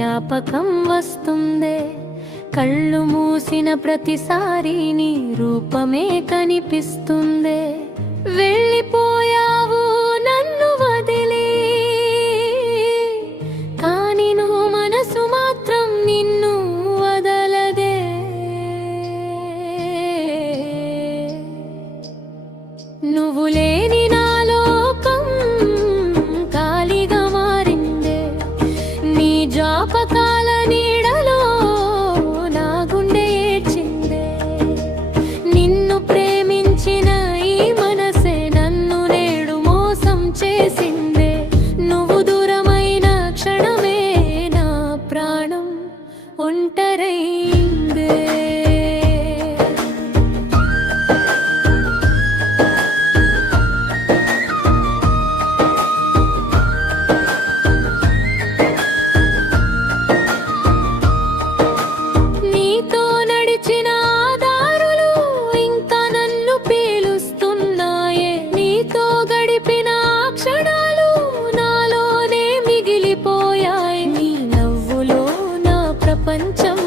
జ్ఞాపకం వస్తుందే. కళ్ళు మూసిన ప్రతిసారి నీ రూపమే కనిపిస్తుందే. వెళ్ళిపోయావు నన్ను వదిలి, కాని నువ్వు మనసు మాత్రం నిన్ను వదలదే. నువ్వు లేని నా లోకం ఖాళీగా మారిందే. నీ జ్ఞాపకాల నీడలో నా గుండె ఏడ్చిందే. నిన్ను ప్రేమించిన ఈ మనసే నన్ను నేడు మోసం చేసిందే. నువ్వు దూరమైన క్షణమే నా ప్రాణం ఒంటరైందే. నీతో నడిచిన దారులు ఇంకా నన్ను పీలుస్తున్నాయే. నీతో గడిపిన క్షణాలు నాలోనే మిగిలిపోయాయి. నీ నవ్వులో నా ప్రపంచం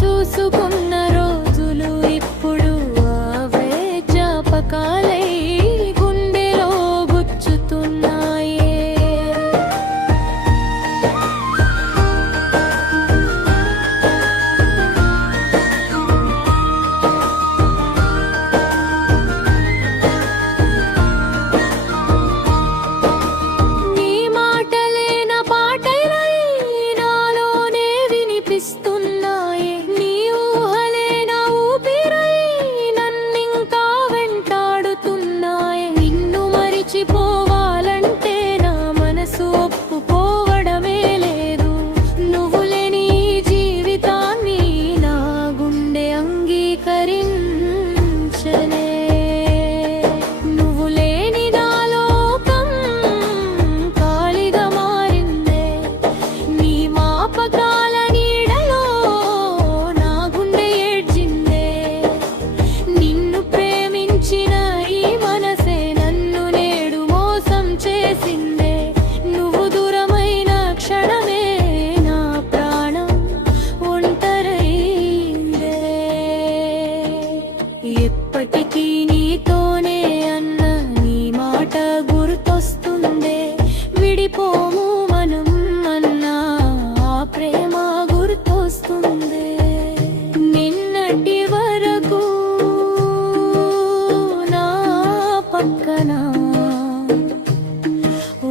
చూసుకున్న రోజులు ఇప్పుడు అవే జ్ఞాపకాలై గుండెలో గుచ్చుతున్నాయే. నీ మాటలే నా పాటలై నాలోనే వినిపిస్తున్నాయే. నీ ఊహలే నా ఊపిరై నన్నింకా వెంటాడుతున్నాయే. నిన్ను మరిచిపోవాలంటే నా మనసు ఒప్పుకోవడమే లేదు. నువ్వు లేని ఈ జీవితాన్ని నా గుండె అంగీకరించనే. నువ్వు లేని నా లోకం ఖాళీగా మారిందే. నీ జ్ఞాపకాల నీడలో నా గుండె ఏడ్చిందే. నిన్ను ప్రేమించిన ఈ మనసే నన్ను నేడు మోసం చేసిందే. నువ్వు దూరమైన క్షణమే నా ప్రాణం ఒంటరైందే. ఎప్పటికీ నీతోనే అన్న నీ మాట గుర్తొస్తుందే. విడిపోము మనం అన్న ఆ ప్రేమ గుర్తొస్తుందే. నిన్నటి వరకు నా పక్కన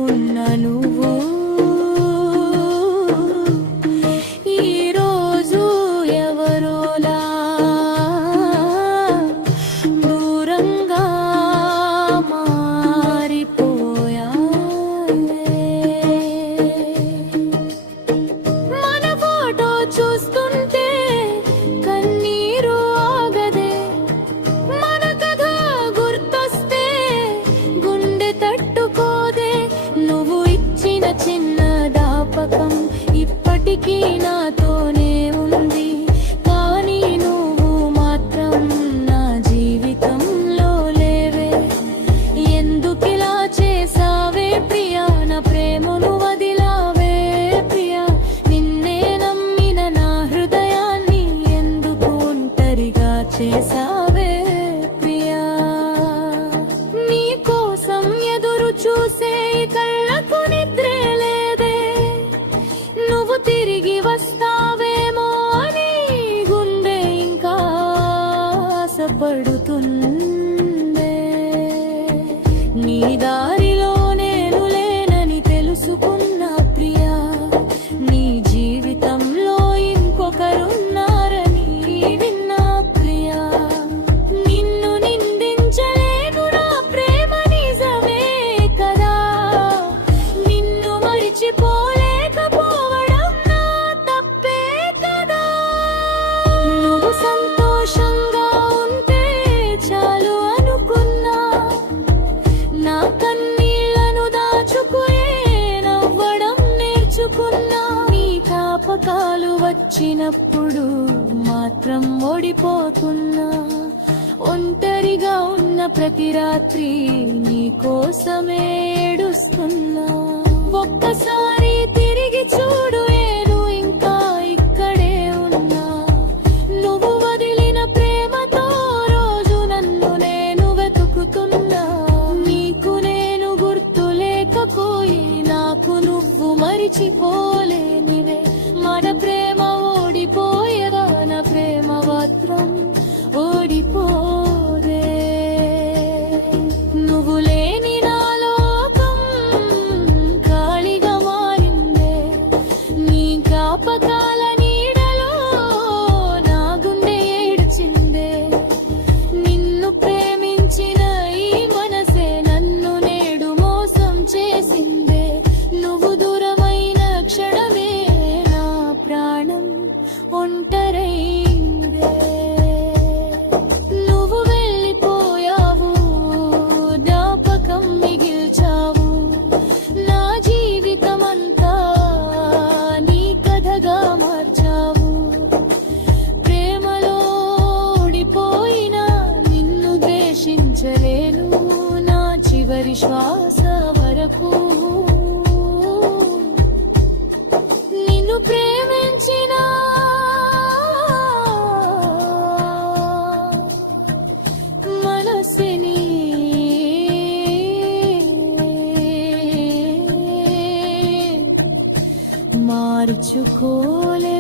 ఉన్న నువ్వు ఈరోజు ఎవరోలా దూరంగా మారిపోయావే. మన ఫోటో చూస్తుంటే కన్నీరు ఆగదే. మన కథ గుర్తొస్తే గుండె తట్టుకోదే. నువ్వు ఇచ్చిన చిన్న జ్ఞాపకం ఇప్పటికీ నాతోనే ఉంది. కానీ నువ్వు మాత్రం నా జీవితంలో లేవే. ఎందుకిలా చేసావే ప్రియా, నా ప్రేమను వదిలావే ప్రియా. నిన్నే నమ్మిన నా హృదయాన్ని ఎందుకు ఒంటరిగా చేసావే ప్రియా. నీ కోసం ఎదురు చూసే ఈ కళ్ళకు నిద్రే లేదే. నువ్వు తిరిగి వస్తావేమో అని గుండె ఇంకా ఆశపడుతుందే. నీ దారిలో నేను లేనని తెలుసుకున్నా ప్రియా. నీ జీవితంలో ఇంకొకరున్నారని విన్నా ప్రియా. నిన్ను నిందించలేను, నా ప్రేమ నిజమే కదా. నిన్ను మరిచిపోలేకపోవడం నా తప్పే కదా. నువ్వు సంతోషంగా ఉంటే చాలు అనుకున్నా. నా కన్నీళ్లను దాచుకునే నవ్వడం నేర్చుకున్నా. నీ జ్ఞాపకాలు వచ్చినప్పుడు మాత్రం ఓడిపోతున్నా. ఒంటరిగా ఉన్న ప్రతి రాత్రి నీ కోసమే ఏడుస్తున్నా. ఒక్కసారి తిరిగి చూడు, నేను జ్ఞాపకాల నీడలో నా గుండె ఏడ్చిందే. నిన్ను ప్రేమించిన ఈ మనసే నన్ను నేడు మోసం చేసిందే. నువ్వు దూరమైన క్షణమే నా ప్రాణం ఒంటరైందే. నువ్వు వెళ్ళిపోయావు, జ్ఞాపకం మిగిల్చావు. నా జీవితమంతా నీ కథగా మార్చావు. ప్రేమలో ఓడిపోయినా నిన్ను ద్వేషించలేను నా చివరి శ్వాస వరకు. నిన్ను ప్రేమించిన మనసుని మార్చుకోలే.